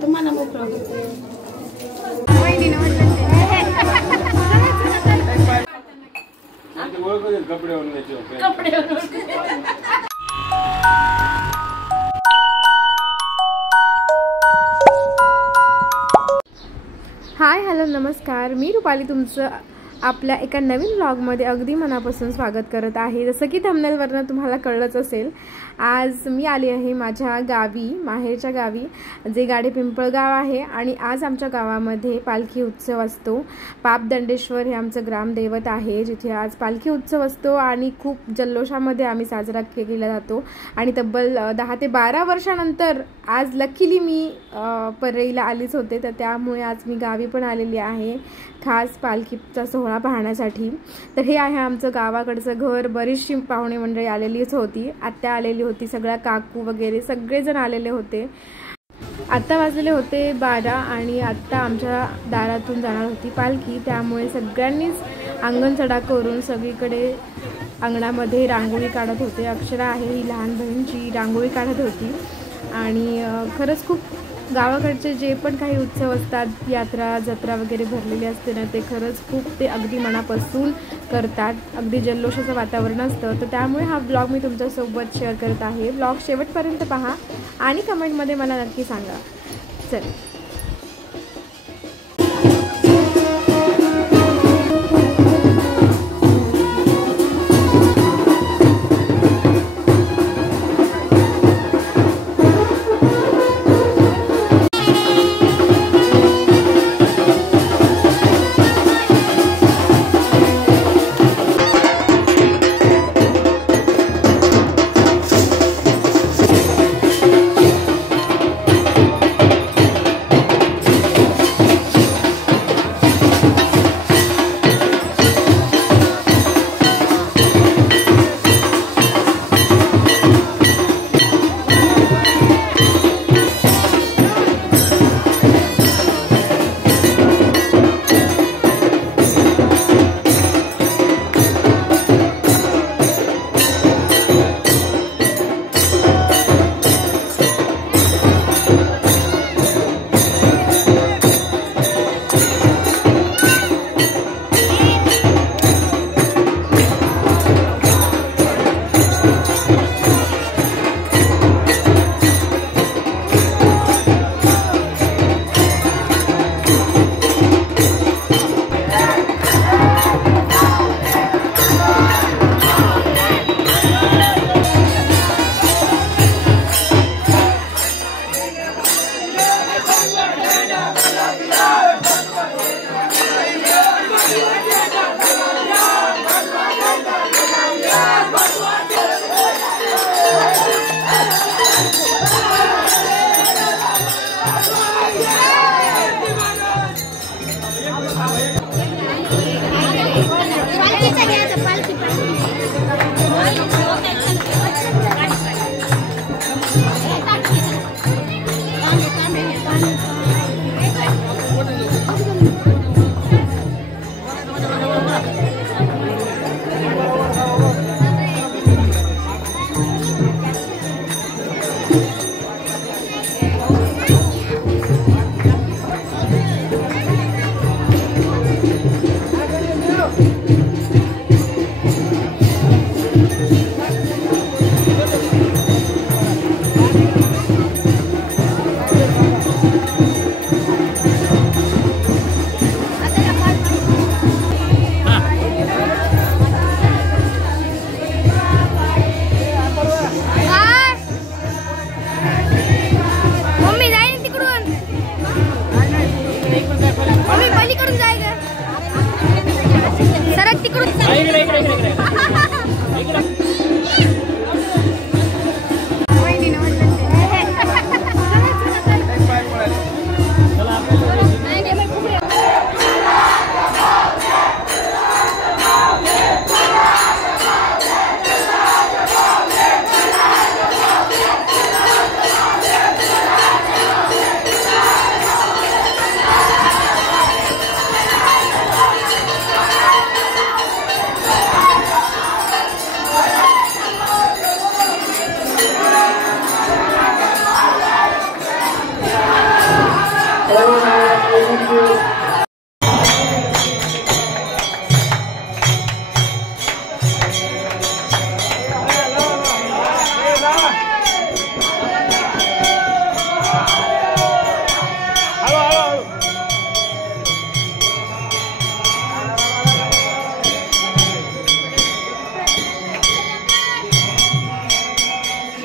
तुम्हाला मोकळं hi hello नमस्कार, मी रुपाली तुमचं आपल्या एका नवीन व्लॉगमध्ये अगदी मनापासून स्वागत करत आहे। जसं की थंबनेलवरनं तुम्हाला कळलंच असेल, आज मी आली आहे माझ्या गावी, माहेरच्या गावी, जे गाडे पिंपळगाव आहे। आणि आज आमच्या गावामध्ये पालखी उत्सव असतो। पापदंडेश्वर हे आमचं ग्रामदैवत आहे, जिथे आज पालखी उत्सव असतो आणि खूप जल्लोषामध्ये आम्ही साजरा केला जातो। आणि तब्बल 10 ते 12 वर्षानंतर आज लकीली मी परळीला आलीच होते, तर त्यामुळे आज मी गावी पण आलेली आहे खास पालखीचा सोहळा पाहण्यासाठी। तर हे आहे आमचं गावाकडचं घर। बरीचशी पाहुणे मंडळी आलेलीच होती, आत्या आलेली होती, सगळ्या काकू वगैरे सगळेजण आलेले होते। आत्ता वाजलेले होते 12 आणि आत्ता आमच्या दारातून जाणार होती पालखी, त्यामुळे सगळ्यांनीच अंगण चढा करून सगळीकडे अंगणामध्ये रांगोळी काढत होते। अक्षरा आहे ही लहान बहीण, जी रांगोळी काढत होती। आणि खरंच खूप गावाकडचे जे पण काही उत्सव असतात, यात्रा जत्रा वगैरे भरलेली असते ना, ते खरंच खूप ते अगदी मनापासून करतात, अगदी जल्लोषाचं वातावरण असतं। तर त्यामुळे हा ब्लॉग मी तुमच्यासोबत शेअर करत आहे। ब्लॉग शेवटपर्यंत पहा आणि कमेंटमध्ये मला नक्की सांगा। चल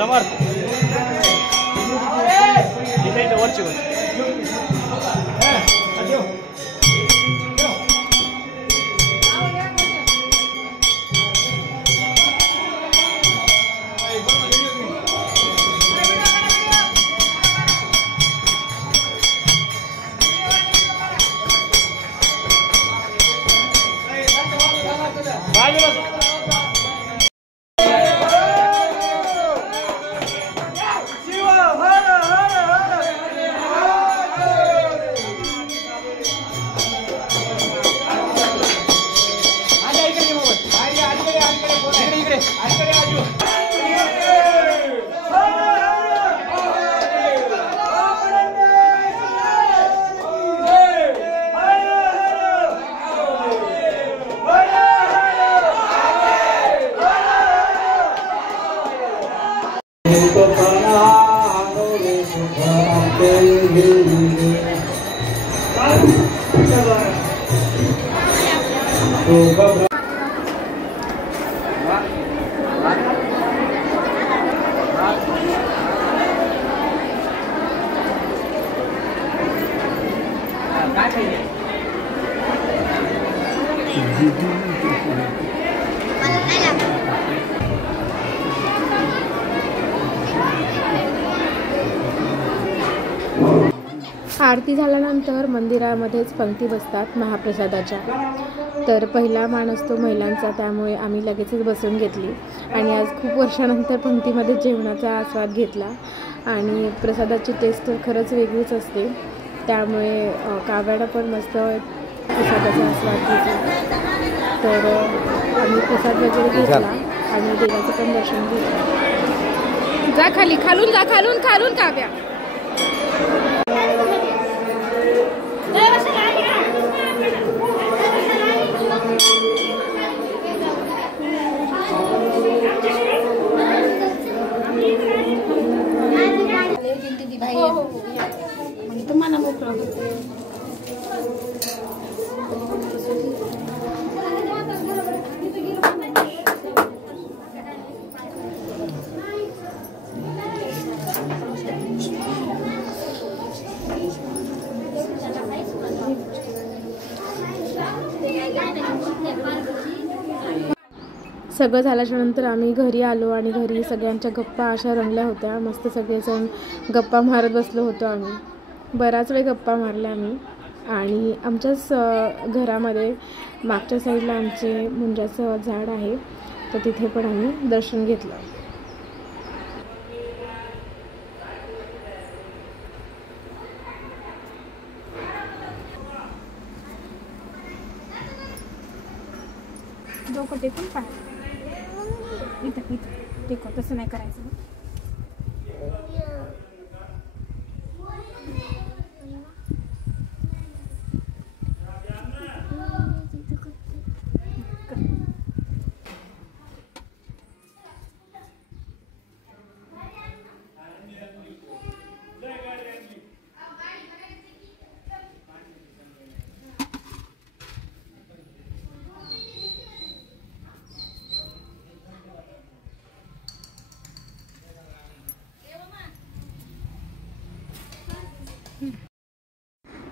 समर्थ इथे वरची वर आरती झाल्यानंतर मंदिरामध्येच पंक्ती बसतात महाप्रसादाच्या. तर पहिला मान असतो महिलांचा, त्यामुळे आम्ही लगेचच बसून घेतली आणि आज खूप वर्षानंतर पंक्तीमध्ये जेवणाचा आस्वाद घेतला. आणि प्रसादाची टेस्ट तर खरंच वेगळीच असते, त्यामुळे काव्याला पण मस्त प्रसादाचा आस्वाद घेतला. तर आम्ही प्रसाद वगैरे घेतला आणि देवाचं पण दर्शन घेतलं. जा खाली, खालून जा, खालून खालून काव्या. तुम्हाला मोकळं सगळं झाल्याच्यानंतर आम्ही घरी आलो आणि घरी सगळ्यांच्या गप्पा अशा रंगल्या होत्या. मस्त सगळेजण गप्पा मारत बसलो होतो आम्ही. बराच वेळ गप्पा मारल्या आम्ही. आणि आमच्याच घरामध्ये मागच्या साईडला आमचे मुंजाचं झाड आहे, तर तिथे पण आम्ही दर्शन घेतलं. डोकं टेकून पाय इथं इथं टेको, तसं नाही करायचं.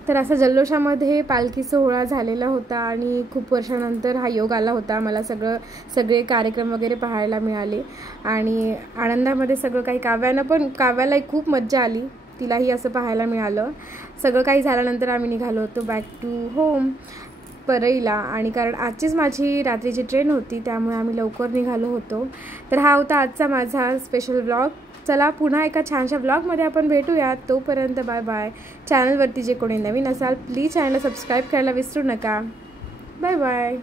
तर असा जल्लोषामध्ये पालखी सोहळा झालेला होता आणि खूप वर्षानंतर हा योग आला होता. मला सगळे कार्यक्रम वगैरे पाहायला मिळाले आणि आनंदामध्ये सगळं काही. काव्यालाही खूप मज्जा आली, तिलाही असं पाहायला मिळालं. सगळं काही झाल्यानंतर आम्ही निघालो होतो बॅक टू होम परईला. आणि कारण आजचीच माझी रात्रीची ट्रेन होती, त्यामुळे आम्ही लवकर निघालो होतो. तर हा होता आजचा माझा स्पेशल व्लॉग. चला पुन्हा एका छानशा व्लॉगमध्ये आपण भेटूयात. तोपर्यंत बाय बाय. चॅनलवरती जे कोणी नवीन असाल प्लीज चॅनलला सबस्क्राईब करायला विसरू नका. Bye bye.